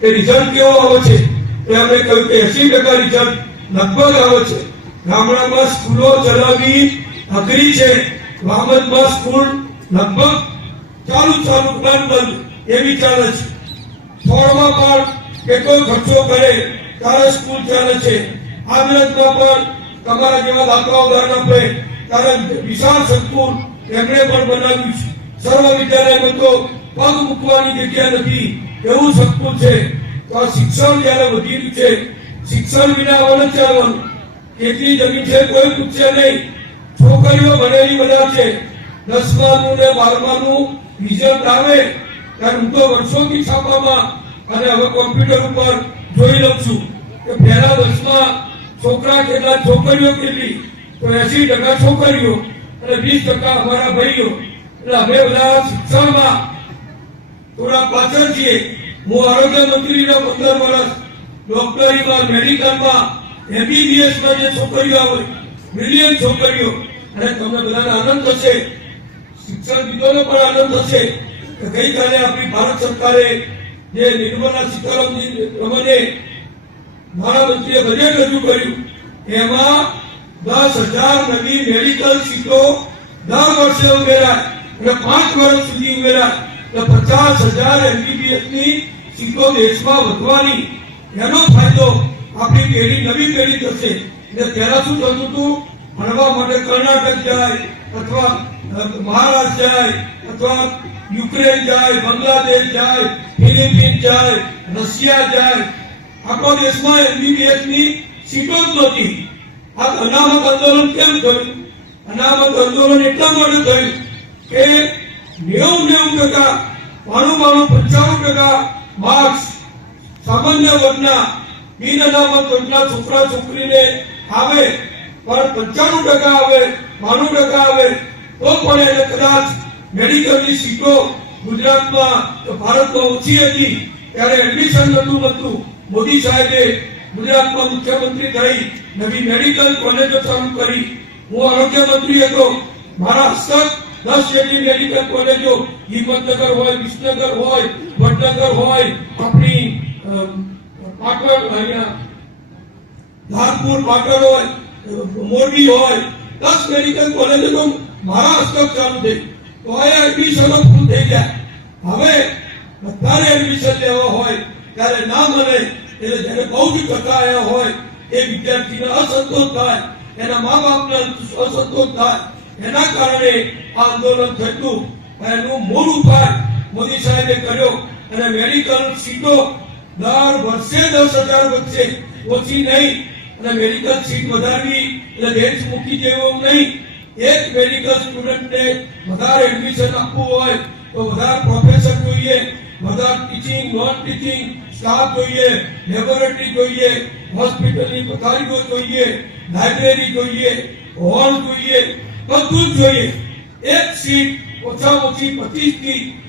કે રિઝલ્ટ કેવો આવે છે? તો એમણે કહ્યું કે એસી ટકા રિઝલ્ટ લગભગ આવે છે. ગામડામાં સ્કૂલો ચલાવવી અઘરી છે. વામદમાં સ્કૂલ લગભગ ચાલુ ચાલુ પ્લાન બંધ. એવી ચાલે છે. થોડમાં પણ કેટલો ખર્ચો કરે, ત્યારે સ્કૂલ ચાલે છે. આદરતમાં પણ તમારા જેવા દાખલા ઉદાહરણ આપે, ત્યારે વિશાળ સંકુલ એમણે પણ બનાવ્યું છે. સર્વ વિદ્યાલયમાં તો પગ મૂકવાની જગ્યા નથી. એવું સંકુલ છે તો આ શિક્ષણ જયારે વધી રહ્યું છે, શિક્ષણ વિના આવવાનું ચાલવાનું કેટલી જમીન છે કોઈ પૂછશે નહીં. છોકરીઓ ભણેલી બધા છે. દસમાનું ને બારમાનું રિઝલ્ટ આવે, ત્યારે હું તો વર્ષોથી છાપામાં અને હવે કોમ્પ્યુટર ઉપર જોઈ લઉં છું કે પહેલા વર્ષમાં છોકરા કેટલા, છોકરીઓ કેટલી? તો એસી ટકા છોકરીઓ અને વીસ ટકા અમારા ભાઈઓ. એટલે અમે બધા શિક્ષણમાં થોડા પાછળ છીએ. હું આરોગ્ય મંત્રીના પંદર વર્ષ ડોક્ટરીમાં મેડિકલમાં એમબીબીએસમાં જે છોકરીઓ આવે મિલિયન છોકરીઓ. અને તમને બધાને આનંદ થશે. શિક્ષણ વિદોને પણ આનંદ થશે કે ગઈકાલે આપણી ભારત સરકારે જે નિર્મલા સીતારામજી પ્રમાણે નાણામંત્રીએ બજેટ રજૂ કર્યું, એમાં દસ હજાર નવી મેડિકલ સીટો દર વર્ષે ઉમેરાય અને પાંચ વર્ષ સુધી ઉમેરાય. એટલે પચાસ હજાર એમબીબીએસની સીટો દેશમાં વધવાની. એનો ફાયદો આપણી પેઢી નવી પેઢી થશે. એટલે પહેલા શું થતું હતું? ભણવા માટે કર્ણાટક જાય, અથવા મહારાષ્ટ્ર જાય, અથવા યુક્રેન જાય, બાંગ્લાદેશ જાય ફિલિપિન જાય, રશિયા જાય. આખો દેશમાં એમબીબીએસની સીટો જ નહોતી. આ અનામત આંદોલન કેમ થયું? અનામત આંદોલન એટલા માટે થયું કે નેવું નેવું ટકા બાણું બાણું પંચાણું ટકા માર્ક્સ સામાન્ય વર્ગના બિન અનામત વર્ગના છોકરા છોકરીને આવે, પણ પંચાણું ટકા આવે, બાણું ટકા આવે, તો પણ એને કદાચ મેડિકલની સીટો ગુજરાતમાં ભારતમાં ઓછી હતી. ત્યારે એડમિશન નતું નતું મોદી સાહેબે ગુજરાતમાં મુખ્યમંત્રી થઈ, નવી મેડિકલ કોલેજો શરૂ કરી. હું આરોગ્ય મંત્રી હતો. મારા હસ્તક દસ જેટલી મેડિકલ કોલેજો, હિંમતનગર હોય, વિસનગર હોય, વડનગર હોય, આપણી પાટણ, અહીંયા ધારપુર પાટણ હોય, મોરબી હોય, દસ મેડિકલ કોલેજો મારા હસ્તક ચાલુ થઈ તો એ એડમિશનો ફૂલ થઈ ગયા. હવે બધાને એડમિશન લેવા હોય, ત્યારે ના મળે એટલે જ્યારે બહુ જ ઘટાયા હોય, એ વિદ્યાર્થીને અસંતોષ થાય, એના મા બાપને અસંતોષ થાય એના કારણે આંદોલન થતું એનું મૂળ ઉપાય મોદી સાહેબે કર્યો અને મેડિકલ સીટો દર વર્ષે દસ હજાર વધશે ઓછી નહીં અને મેડિકલ સીટ વધારવી એટલે દેશ મૂકી જેવું નહીં. એક મેડિકલ સ્ટુડન્ટને વધારે એડમિશન આપવું હોય તો વધારે પ્રોફેસર જોઈએ, વધારે ટીચિંગ નોન ટીચિંગ સ્ટાફ જોઈએ લેબોરેટરી જોઈએ હોસ્પિટલની પથારીઓ જોઈએ લાઇબ્રેરી જોઈએ હોલ જોઈએ. બધું જોઈએ. એક સીટ ઓછામાં ઓછી પચીસથી